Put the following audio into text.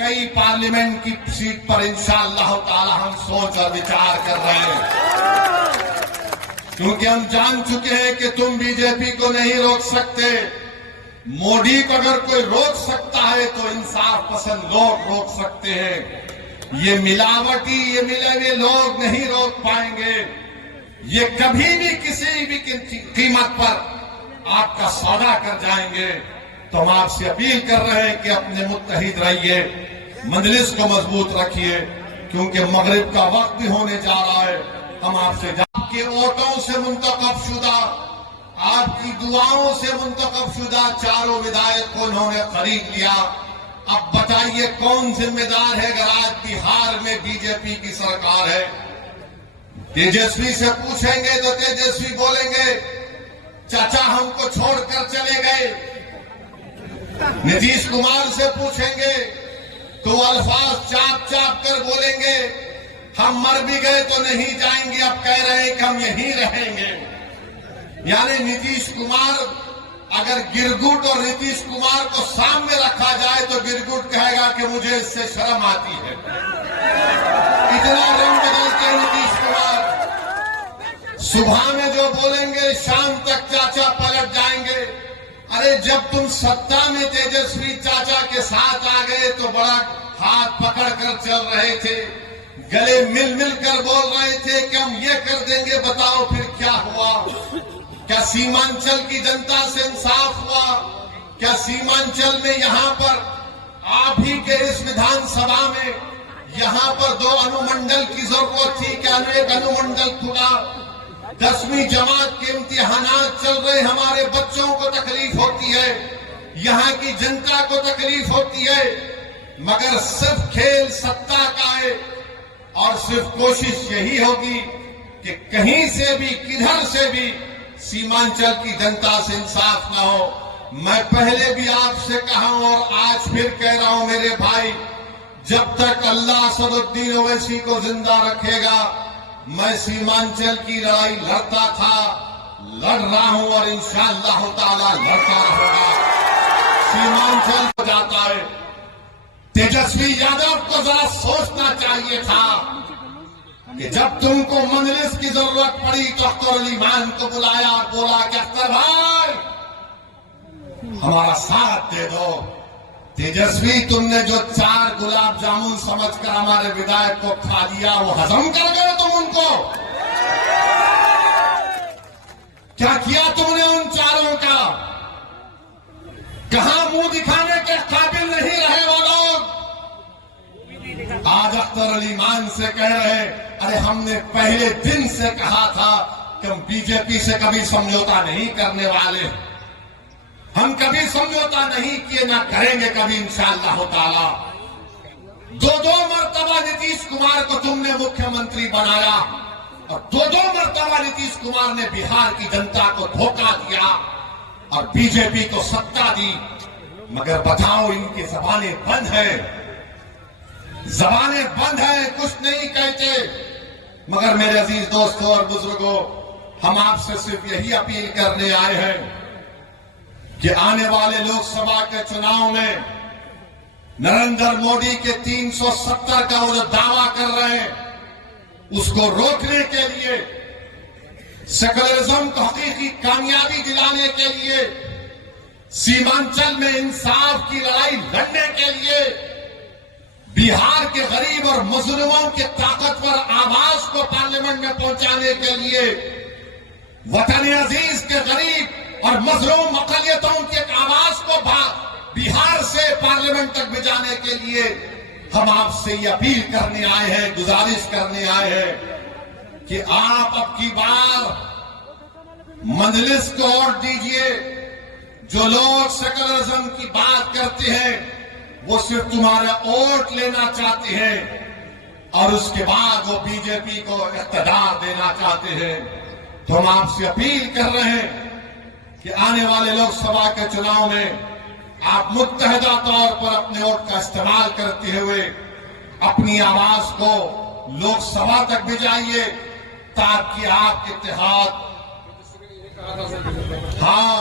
कई पार्लियामेंट की सीट पर इंशाअल्लाह ताला हम सोच और विचार कर रहे हैं, क्योंकि हम जान चुके हैं कि तुम बीजेपी को नहीं रोक सकते। मोदी को अगर कोई रोक सकता है तो इंसाफ पसंद लोग रोक सकते हैं। ये मिलावटी, ये मिले हुए लोग नहीं रोक पाएंगे। ये कभी भी किसी भी कीमत पर आपका सौदा कर जाएंगे। तो हम आपसे अपील कर रहे हैं कि अपने मुत्तहिद रहिए, मजलिस को मजबूत रखिए, क्योंकि मगरिब का वक्त भी होने जा रहा है। हम आपसे आपके वोटों से मुंतखब शुदा, आपकी दुआओं से मुंतखब शुदा चारों विधायक को उन्होंने खरीद लिया। अब बताइए कौन जिम्मेदार है अगर आज बिहार में बीजेपी की सरकार है? तेजस्वी से पूछेंगे तो तेजस्वी बोलेंगे चाचा हमको छोड़कर चले गए। नीतीश कुमार से पूछेंगे तो अल्फाज चाप चाप कर बोलेंगे हम मर भी गए तो नहीं जाएंगे, अब कह रहे हैं कि हम यहीं रहेंगे। यानी नीतीश कुमार, अगर गिरगुट और नीतीश कुमार को सामने रखा जाए तो गिरगुट कहेगा कि मुझे इससे शर्म आती है। इतना रंग बदलते हैं नीतीश कुमार। सुबह में जो बोलेंगे शाम तक चाचा पलट जाएंगे। अरे जब तुम सत्ता में तेजस्वी चाचा के साथ आ गए तो बड़ा हाथ पकड़कर चल रहे थे, गले मिल मिल कर बोल रहे थे कि हम ये कर देंगे, बताओ फिर क्या हुआ? क्या सीमांचल की जनता से इंसाफ हुआ? क्या सीमांचल में यहाँ पर आप ही के इस विधानसभा में यहाँ पर 2 अनुमंडल की जरूरत थी, क्या एक अनुमंडल खुला? 10वीं जमात के इम्तिहानात चल रहे, हमारे बच्चों को तकलीफ होती है, यहाँ की जनता को तकलीफ होती है, मगर सिर्फ खेल सत्ता का है और सिर्फ कोशिश यही होगी कि कहीं से भी किधर से भी सीमांचल की जनता से इंसाफ ना हो। मैं पहले भी आपसे कहा हूं और आज फिर कह रहा हूं मेरे भाई, जब तक अल्लाह असदुद्दीन ओवैसी को जिंदा रखेगा मैं सीमांचल की लड़ाई लड़ता था, लड़ रहा हूं और इंशाअल्लाह ताला लड़ता रहूंगा। सीमांचल हो जाता है। तेजस्वी यादव को जरा सोचना चाहिए था कि जब तुमको मजलिस की जरूरत पड़ी तो अख्तर अली मान को बुलाया और बोला कि अख्तर भाई हमारा साथ दे दो। तेजस्वी तुमने जो 4 गुलाब जामुन समझकर हमारे विधायक को खा लिया, वो हजम कर गए तुम उनको? क्या किया तुमने उन 4 का? कहां मुंह दिखाने के काबिल नहीं रहे वो लोग? आज अख्तर अली मान से कह रहे, अरे हमने पहले दिन से कहा था कि हम बीजेपी से कभी समझौता नहीं करने वाले, हम कभी समझौता नहीं किए, ना करेंगे कभी इंशाअल्लाह ताला। 2 मरतबा नीतीश कुमार को तुमने मुख्यमंत्री बनाया और 2 मरतबा नीतीश कुमार ने बिहार की जनता को धोखा दिया और बीजेपी को सत्ता दी। मगर बताओ इनकी जबानें बंद है, जबानें बंद है, कुछ नहीं कहते। मगर मेरे अजीज दोस्तों और बुजुर्गों, हम आपसे सिर्फ यही अपील करने आए हैं कि आने वाले लोकसभा के चुनाव में नरेंद्र मोदी के 370 का वो जो दावा कर रहे हैं उसको रोकने के लिए, सेकुलरिज्म को हकीकी कामयाबी दिलाने के लिए, सीमांचल में इंसाफ की लड़ाई लड़ने के लिए, बिहार के गरीब और मजलूमों के ताकतवर आवाज को पार्लियामेंट में पहुंचाने के लिए, वतन अजीज के गरीब और मजलूम अकलियतों की आवाज को बिहार से पार्लियामेंट तक भिजाने के लिए हम आपसे ये अपील करने आए हैं, गुजारिश करने आए हैं कि आप अब की बार मजलिस को वोट दीजिए। जो लोग सेकुलरिज्म की बात करते हैं वो सिर्फ तुम्हारा वोट लेना चाहते हैं और उसके बाद वो बीजेपी को इख्तियार देना चाहते हैं। तो हम आपसे अपील कर रहे हैं कि आने वाले लोकसभा के चुनाव में आप मुत्तहिदा तौर पर अपने वोट का इस्तेमाल करते हुए अपनी आवाज को लोकसभा तक भिजाइए ताकि आपके इत्तेहाद, हाँ